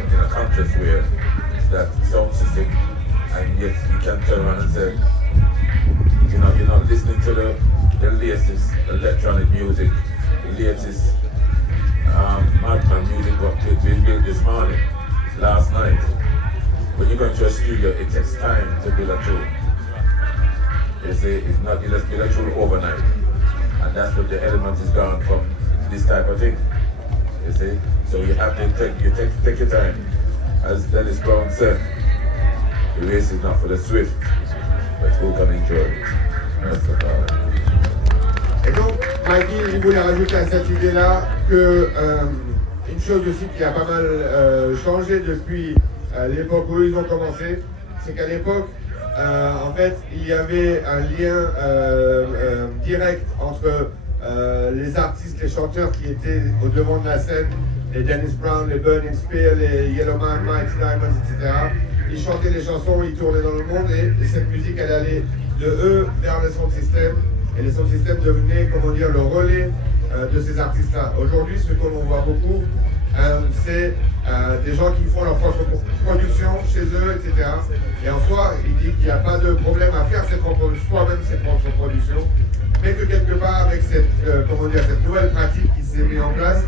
them in a conscious way, that sound system, and yet you can turn around and say, you're not listening to the latest electronic music, the latest madman music what we built this morning, last night. When you go into a studio, it takes time to build a tune. You see, it's not, you just build a tune overnight. And that's what the element is gone from this type of thing. You see? So you have to take your time. As Dennis Brown said, the race is not for the swift, but who can enjoy it. That's the problem. Et donc, Maggie, il voulait rajouter à cette idée-là que une chose aussi qui a pas mal changé depuis l'époque où ils ont commencé, c'est qu'à l'époque, en fait, il y avait un lien direct entre les artistes, les chanteurs qui étaient au devant de la scène, les Dennis Brown, les Burning Spear, les Yellowman, Mighty Diamonds, etc. Ils chantaient les chansons, ils tournaient dans le monde et cette musique, elle allait de eux vers le sound system. Et les sound systems devenaient, comment dire, le relais de ces artistes-là. Aujourd'hui, ce que l'on voit beaucoup, c'est des gens qui font leur propre production chez eux, etc. Et en soi, il dit qu'il n'y a pas de problème à faire soi-même ses propres productions, mais que quelque part, avec cette, cette nouvelle pratique qui s'est mise en place,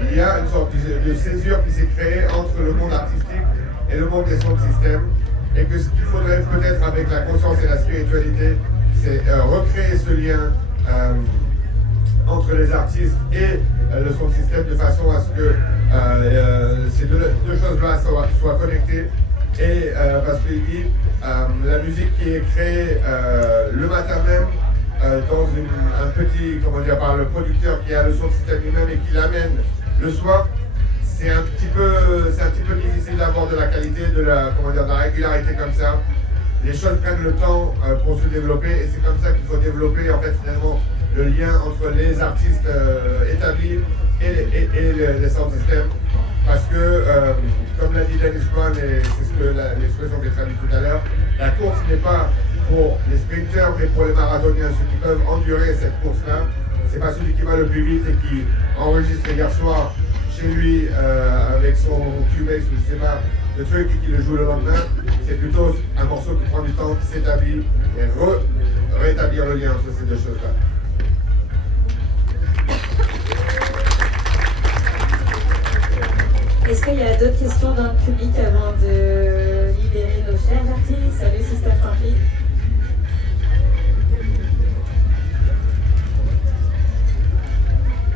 il y a une sorte de césure qui s'est créée entre le monde artistique et le monde des sound systems, et que ce qu'il faudrait peut-être avec la conscience et la spiritualité, c'est recréer ce lien entre les artistes et le sound system de façon à ce que ces deux choses-là soient connectées. Et parce qu'il dit la musique qui est créée le matin même dans un petit, par le producteur qui a le sound system lui-même et qui l'amène le soir, c'est un petit peu difficile d'avoir de la qualité, de la régularité comme ça. Les choses prennent le temps pour se développer et c'est comme ça qu'il faut développer en fait finalement le lien entre les artistes établis et les sound systems. Parce que, comme l'a dit Dennis Brown, et c'est ce que l'expression que j'ai traduite tout à l'heure, la course n'est pas pour les sprinters mais pour les marathoniens, ceux qui peuvent endurer cette course-là. C'est pas celui qui va le plus vite et qui enregistre hier soir chez lui avec son Cubase ou je sais pas, le truc qui le joue le lendemain, c'est plutôt un morceau qui prend du temps, qui s'établit et rétablir le lien entre ces deux choses-là. Est-ce qu'il y a d'autres questions dans le public avant de libérer nos chers artistes? Salut Sister Frankie.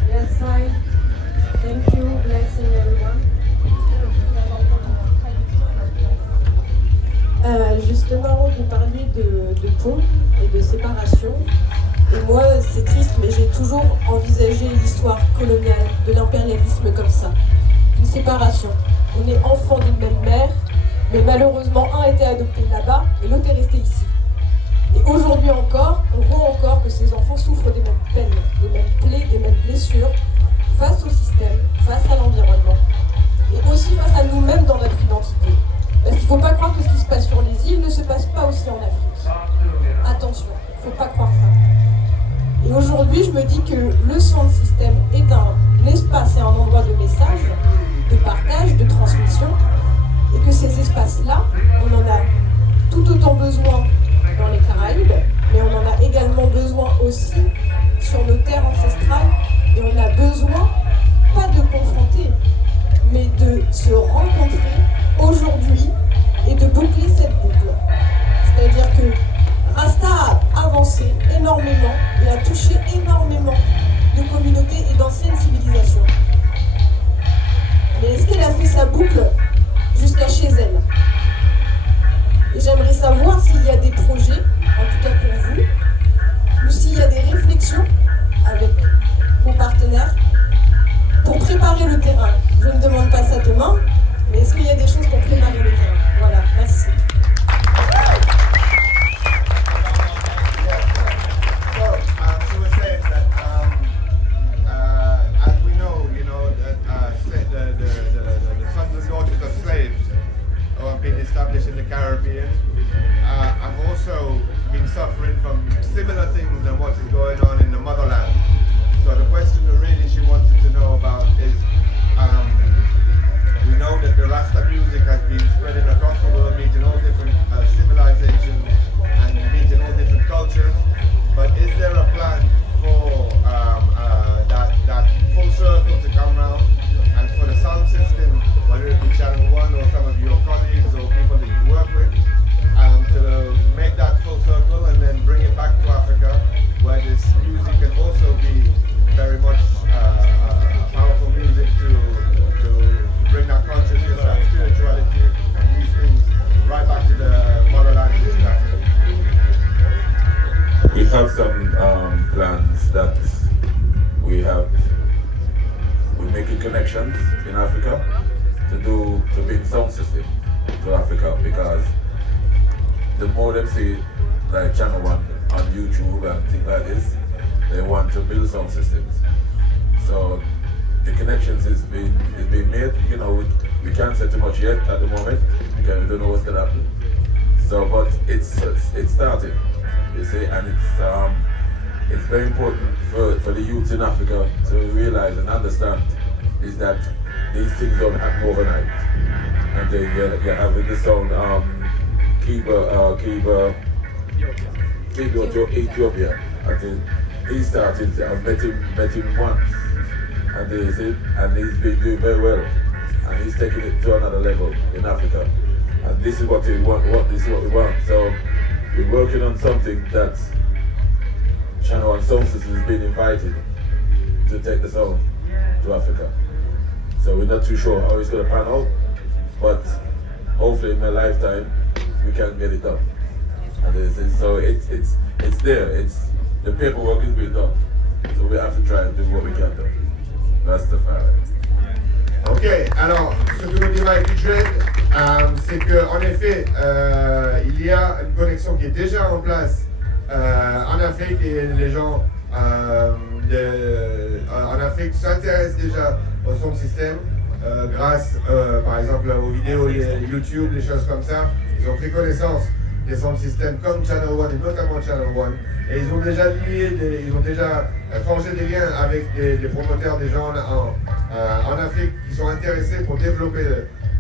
Yes, hi. Thank you. Blessing everyone. Justement, vous parliez de pont et de séparation. Et moi, c'est triste, mais j'ai toujours envisagé l'histoire coloniale de l'impérialisme comme ça. Une séparation. On est enfant d'une même mère, mais malheureusement, un a été adopté là-bas et l'autre est resté ici. Et aujourd'hui encore, on voit encore que ces enfants souffrent des mêmes peines, des mêmes plaies, des mêmes blessures, face au système, face à l'environnement, et aussi face à nous-mêmes dans notre identité. Parce qu'il ne faut pas croire que ce qui se passe sur les îles ne se passe pas aussi en Afrique. Attention, il ne faut pas croire ça. Et aujourd'hui, je me dis que le sound system est un espace et un endroit de message, de partage, de transmission, et que ces espaces-là, on en a tout autant besoin dans les Caraïbes, mais on en a également besoin aussi sur nos terres ancestrales, et on a besoin, pas de confronter, mais de se rencontrer aujourd'hui et de boucler cette boucle. C'est-à-dire que Rasta a avancé énormément et a touché énormément de communautés et d'anciennes civilisations. Mais est-ce qu'elle a fait sa boucle jusqu'à chez elle? Et j'aimerais savoir s'il y a des projets, en tout cas pour vous, ou s'il y a des réflexions avec vos partenaires pour préparer le terrain. Je ne demande pas ça demain, mais est-ce qu'il y a des choses pour préparer le terrain? Voilà, merci. Established in the Caribbean. I've also been suffering from similar things than what is going on in the motherland. So the question that really she wanted to know about is, we know that the Rasta Africa to bring sound system to Africa, because the more them see like Channel One on YouTube and things like this, they want to build sound systems. So the connections is being made. You know, we can't say too much yet at the moment because we don't know what's gonna happen. So, but it's starting, you see, and it's very important for the youths in Africa to realize and understand is that these things don't happen overnight. And then you're having the sound Kiba Ethiopia. I think he started, I met him once, and he's been doing very well, and he's taking it to another level in Africa. And this is what we want. This is what we want. So we're working on something that Channel One Sound System has been invited to take the sound to Africa. So we're not too sure how it's going to pan out, but hopefully in my lifetime we can get it done. And so it's there. The paperwork is being done. So we have to try and do what we can do. That's the fact. Ok, alors ce que nous dit Mike Dred, c'est qu'en effet, il y a une connexion qui est déjà en place en Afrique, et les gens en Afrique s'intéressent déjà au son système grâce par exemple aux vidéos YouTube, des choses comme ça. Ils ont pris connaissance des sound systems comme Channel One et notamment Channel One, et ils ont déjà forgé des liens avec des promoteurs, des gens en Afrique qui sont intéressés pour développer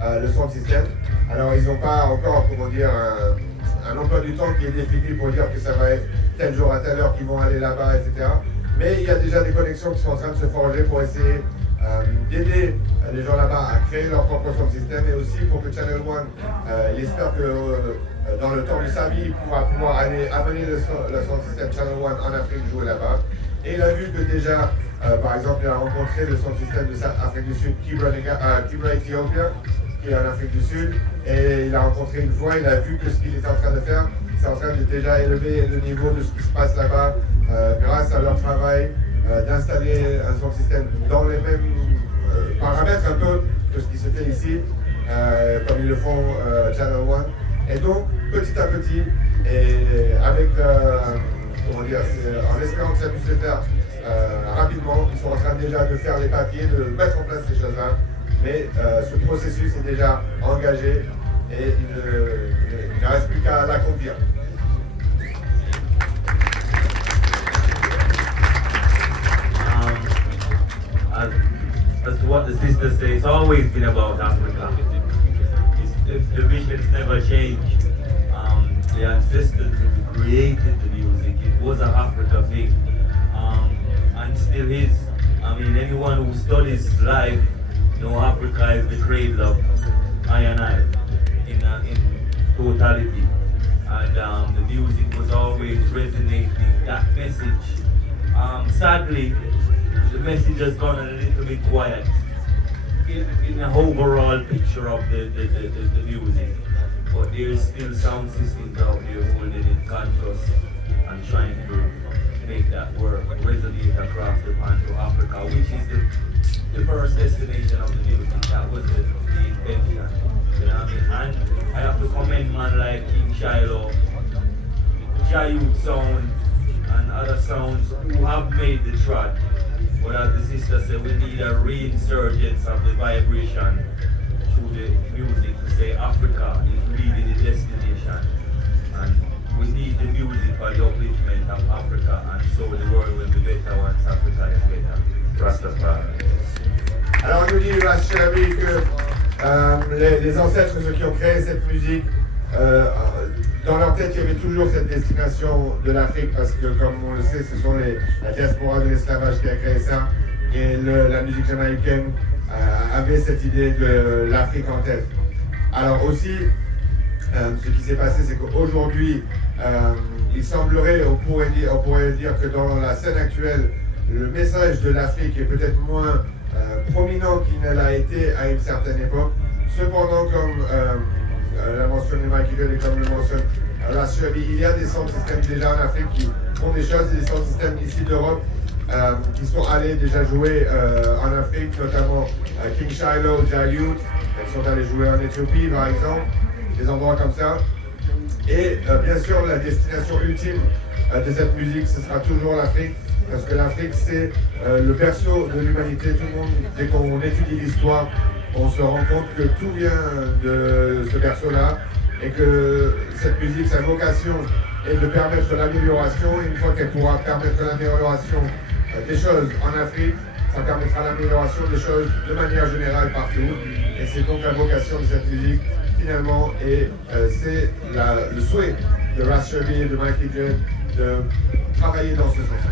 le sound system. Alors ils n'ont pas encore, comment dire, un emploi du temps qui est défini pour dire que ça va être tel jour à telle heure qu'ils vont aller là-bas, etc. Mais il y a déjà des connexions qui sont en train de se forger pour essayer d'aider les gens là-bas à créer leur propre sound system, et aussi pour que Channel One, il espère que dans le temps de sa vie, il pourra pouvoir aller amener le sound system Channel One en Afrique, jouer là-bas. Et il a vu que déjà, par exemple, il a rencontré le sound system de Afrique du Sud, Kibra Ethiopia, qui est en Afrique du Sud, et il a rencontré une fois, il a vu que ce qu'il était en train de faire, c'est en train de déjà élever le niveau de ce qui se passe là-bas, grâce à leur travail, d'installer un sound system dans les mêmes paramètres un peu que ce qui se fait ici, comme ils le font Channel One. Et donc, petit à petit, et avec, comment dire, en espérant que ça puisse se faire rapidement, ils sont en train déjà de faire les papiers, de mettre en place ces choses-là. Mais ce processus est déjà engagé et il ne reste plus qu'à l'accomplir. As to what the sisters say, it's always been about Africa. The vision's never changed. The ancestors who created the music, it was an Africa thing, and still is. I mean, anyone who studies life, you know, Africa is the cradle of I and I in totality, and the music was always resonating that message. Sadly, the message has gone a little bit quiet in the overall picture of the music, but there's still sound systems out there holding it conscious and trying to make that work resonate across the pond to Africa, which is the first destination of the music. That was the intention, you know what I mean? And I have to commend man like King Shiloh, Jayut Sound, and other sounds who have made the trot. But as the sister said, we need a reinsurgence of the vibration through the music to say Africa is really the destination. And we need the music for the upliftment of Africa, and so the world will be better once Africa is better. Rastafari. Alors on nous dit, Ras Shalabi, que les ancêtres, ceux qui ont créé cette musique, dans leur tête, il y avait toujours cette destination de l'Afrique, parce que, comme on le sait, ce sont la diaspora de l'esclavage qui a créé ça, et la musique jamaïcaine avait cette idée de l'Afrique en tête. Alors aussi, ce qui s'est passé, c'est qu'aujourd'hui, il semblerait, on pourrait dire que dans la scène actuelle, le message de l'Afrique est peut-être moins prominent qu'il ne l'a été à une certaine époque. Cependant, comme l'a mentionné Mike Dred et comme le mentionne Ras Shalabi, il y a des sound systems déjà en Afrique qui font des choses, et des sound systems ici d'Europe qui sont allés déjà jouer en Afrique, notamment King Shiloh, Jayut, qui sont allés jouer en Éthiopie par exemple, des endroits comme ça. Et bien sûr, la destination ultime de cette musique, ce sera toujours l'Afrique, parce que l'Afrique, c'est le berceau de l'humanité. Tout le monde, dès qu'on étudie l'histoire, on se rend compte que tout vient de ce berceau-là, et que cette musique, sa vocation est de permettre l'amélioration. Et une fois qu'elle pourra permettre l'amélioration des choses en Afrique, ça permettra l'amélioration des choses de manière générale partout. Et c'est donc la vocation de cette musique, finalement, et c'est le souhait de Ras Sherby et de Mikey Judd de travailler dans ce sens.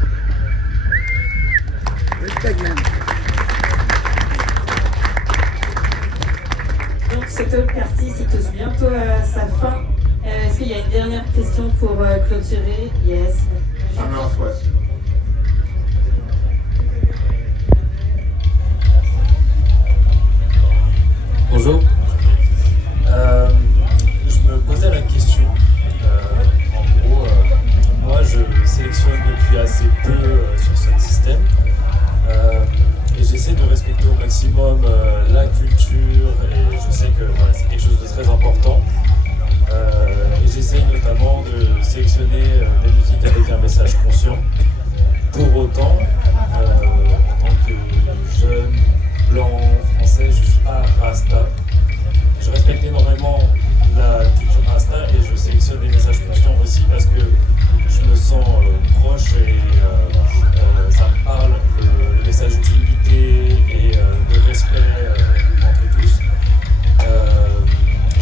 Donc ce talk artiste, il touche bientôt à sa fin. Est-ce qu'il y a une dernière question pour clôturer? Yes. Un last question. Bonjour. Je me posais la question. En gros, moi je sélectionne depuis assez peu sur ce système. Et j'essaie de respecter au maximum la culture, et je sais que voilà, c'est quelque chose de très important. Et j'essaie notamment de sélectionner des musiques avec un message conscient. Pour autant, en tant que jeune, blanc, français, je ne suis pas rasta. Je respecte énormément la culture rasta et je sélectionne des messages conscients aussi parce que je me sens proche et ça me parle, le message d'unité et de respect entre tous.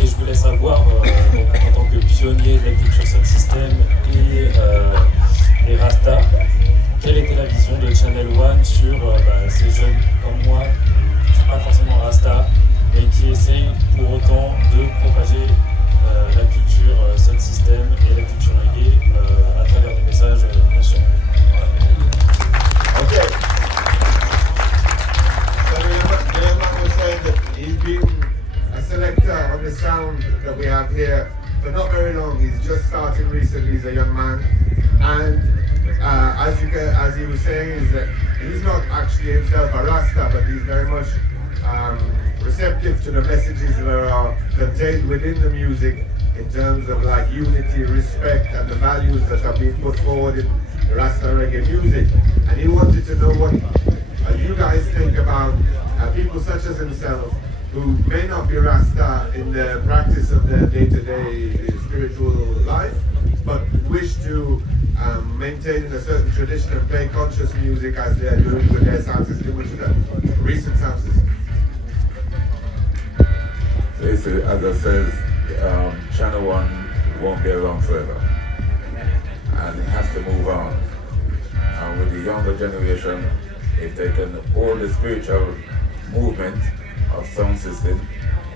Et je voulais savoir, donc, en tant que pionnier de la culture sound system et rasta, quelle était la vision de Channel One sur ces jeunes comme moi, qui ne sont pas forcément rasta, mais qui essayent pour autant de propager la culture sound system et la culture reggae à travers des messages conscients. Okay. So the young man was saying that he's been a selector on the sound that we have here for not very long. He's just starting recently as a young man, and as he was saying, is that he's not actually himself a Rasta, but he's very much receptive to the messages that are contained within the music in terms of like unity, respect, and the values that are being put forward in Rasta reggae music. And he wanted to know what you guys think about people such as himself who may not be Rasta in the practice of their day-to-day spiritual life, but wish to maintain a certain tradition and play conscious music as they are doing with their sound system, which is a recent sound system. Basically, as I said, Channel One won't be around forever, and it has to move on. And with the younger generation, if they can hold the spiritual movement of sound system,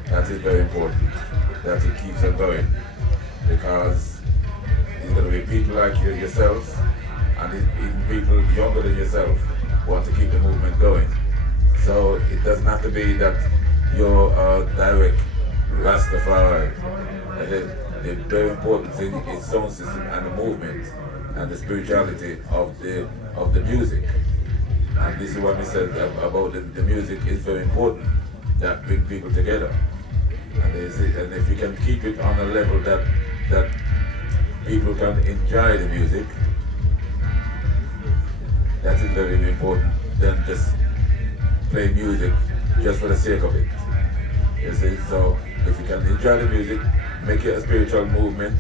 that is very important, that it keeps it going, because it's going to be people like yourself, and even people younger than yourself want to keep the movement going. So it doesn't have to be that you're a direct Rastafari. The very important thing is sound system and the movement and the spirituality of the music. And this is what we said about the music is very important, that bring people together. And if you can keep it on a level that people can enjoy the music, that is very important than just play music just for the sake of it. You see, so if you can enjoy the music, make it a spiritual movement.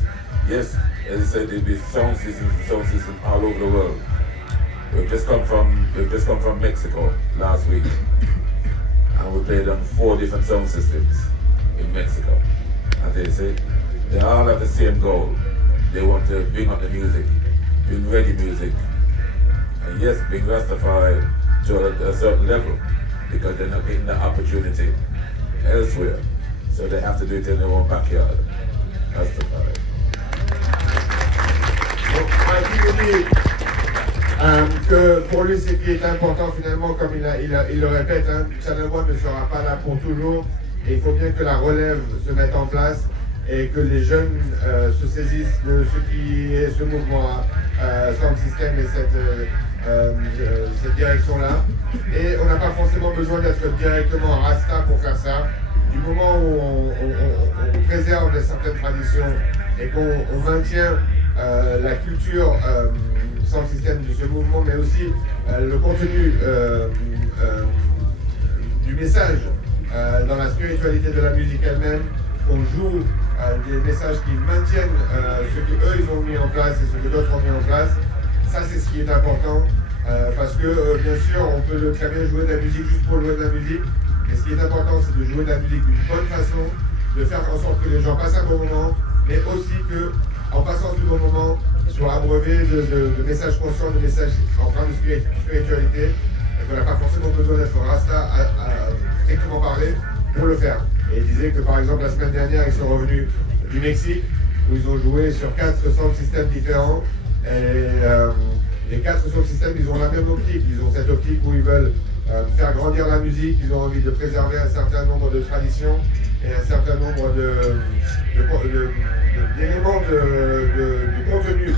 Yes, as I said, there'll be sound systems all over the world. We've just come from Mexico last week, and we played on 4 different sound systems in Mexico. And they all have the same goal. They want to bring up the music, bring reggae music, and yes, bring Rastafari to a certain level, because they're not getting the opportunity elsewhere. So they have to do it in their own backyard. Rastafari. Donc, Mikey dit que pour lui, ce qui est important finalement, comme il le répète, Channel One ne sera pas là pour toujours, et il faut bien que la relève se mette en place et que les jeunes se saisissent de ce qui est ce mouvement Sound System et cette direction-là. Et on n'a pas forcément besoin d'être directement rasta pour faire ça. Du moment où on préserve certaines traditions et qu'on maintient la culture sans système de ce mouvement, mais aussi le contenu du message dans la spiritualité de la musique elle-même, qu'on joue des messages qui maintiennent ce qu'eux ils ont mis en place et ce que d'autres ont mis en place. Ça c'est ce qui est important parce que bien sûr on peut très bien jouer de la musique juste pour jouer de la musique, mais ce qui est important c'est de jouer de la musique d'une bonne façon, de faire en sorte que les gens passent un bon moment, mais aussi que en passant ce bon moment soient abreuvés de messages conscients, de messages en train de spiritualité, et qu'on n'a pas forcément besoin d'être rasta à strictement parler pour le faire. Et il disait que par exemple la semaine dernière ils sont revenus du Mexique où ils ont joué sur 4 sound systems différents et les 4 sound systems ils ont la même optique, ils ont cette optique où ils veulent faire grandir la musique, ils ont envie de préserver un certain nombre de traditions et un certain nombre d'éléments du contenu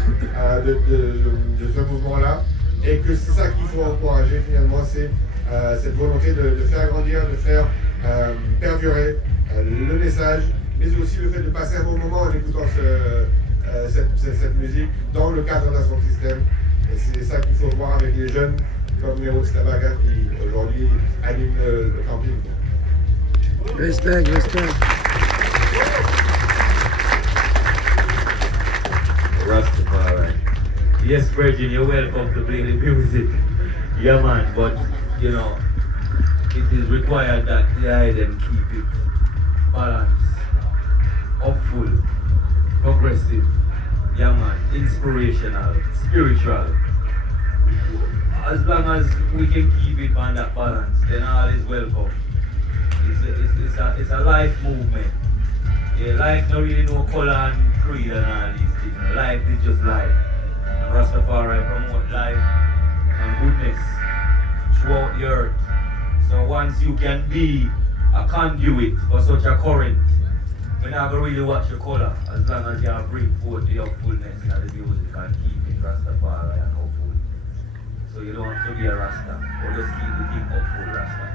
de ce mouvement-là, et que c'est ça qu'il faut encourager finalement, c'est cette volonté de faire grandir, de faire perdurer le message, mais aussi le fait de passer un bon moment en écoutant cette musique dans le cadre d'un son système. Et c'est ça qu'il faut voir avec les jeunes comme Nero Stabaga qui aujourd'hui animent le camping. Respect. Rastafari. Yes, Virgin, you're welcome to play the music. Yeah, man, but you know, it is required that the item keep it balanced, hopeful, progressive, yeah, man, inspirational, spiritual. As long as we can keep it on that balance, then all is welcome. It's a life movement. Yeah, life not really no color and creed and all these things. Life is just life. And Rastafari promote life and goodness throughout the earth. So once you can be a conduit for such a current, you're not going to really watch your color as long as you bring forth the upfulness in the music and keep it Rastafari and upful. So you don't have to be a Rasta, but just keep the thing upful Rasta.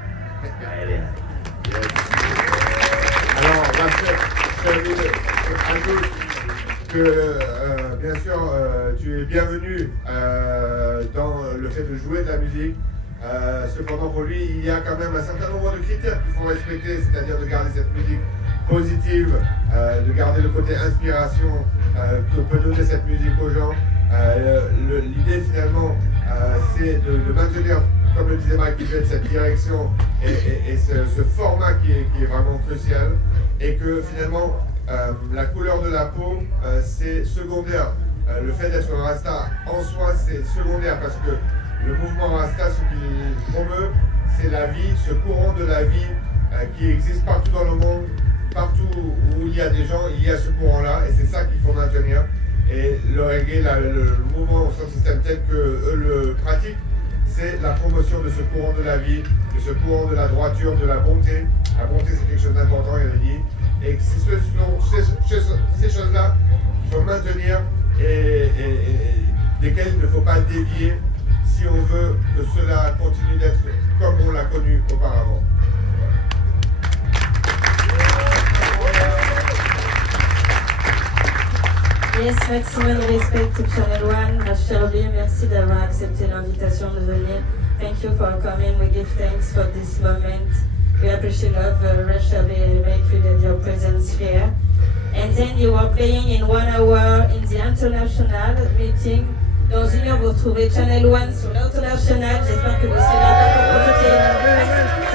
Alors, ajoute que bien sûr tu es bienvenu dans le fait de jouer de la musique. Cependant pour lui, il y a quand même un certain nombre de critères qu'il faut respecter, c'est-à-dire de garder cette musique positive, de garder le côté inspiration que peut donner cette musique aux gens. L'idée finalement, c'est de maintenir, comme le disait Mike Gibbons, cette direction et ce format qui est vraiment crucial, et que finalement la couleur de la peau c'est secondaire. Le fait d'être Rasta en soi c'est secondaire parce que le mouvement Rasta, ce qu'il promeut, c'est la vie, ce courant de la vie qui existe partout dans le monde, partout où il y a des gens, il y a ce courant-là, et c'est ça qu'il faut maintenir. Et le reggae, le mouvement au son système tel qu'eux le pratiquent, c'est la promotion de ce courant de la vie, de ce courant de la droiture, de la bonté. La bonté, c'est quelque chose d'important, il a dit. Et c'est ces choses-là qu'il faut maintenir et desquelles il ne faut pas dévier si on veut que cela continue d'être comme on l'a connu auparavant. Yes, maximum respect to Channel One. Shelby, merci d'avoir accepté l'invitation de venir. Thank you for coming. We give thanks for this moment. We appreciate love, Shelby, and make you that your presence here. And then you are playing in 1 hour in the international meeting. Dans 1 heure, vous retrouvez Channel One sur l'international. J'espère que vous serez là pour profiter.